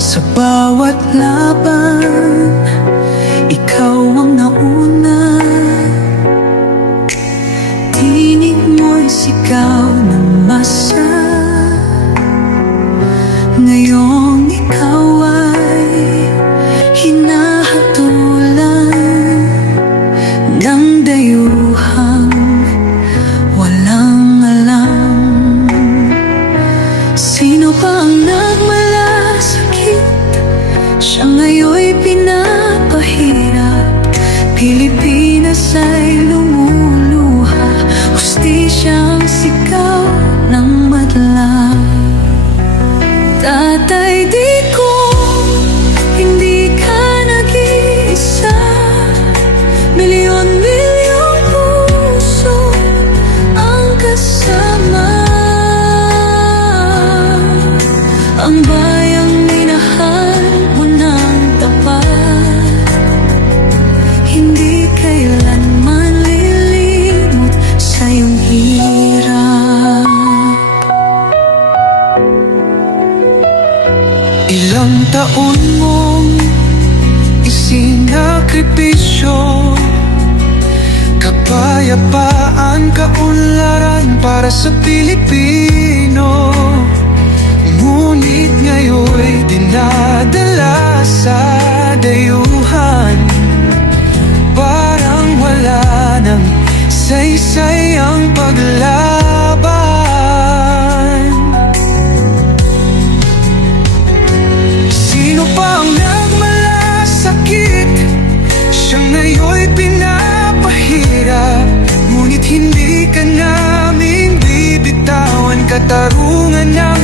Sa bawat laban, ikaw ang nauna. Tinig mo'y sigaw ng masa. Ngayong ikaw ay hinahatulan ng dayuhang walang alam. Sino pa ang nagmalasakit? Siya ngayon'y pinapahirap. Pilipinas ay lumuluha, hustisyang sigaw ng madla. Tatay, di ko, hindi ka nag-iisa. Milyon-milyong puso ang kasama. Ang bayang minahal mo ng tapat, hindi kailanman lilimot sa iyong hirap. Ilang taon mong isinakripisyo, kapayapaan, kaunlaran para sa Pilipino. Ngunit ngayon'y dinadala sa dayuhan. Parang wala nang saysay ang paglaban. Sino pa ang nagmalasakit? Siya ngayon'y pinapahirap. Ngunit hindi ka namin bibitawan. Katarungan ng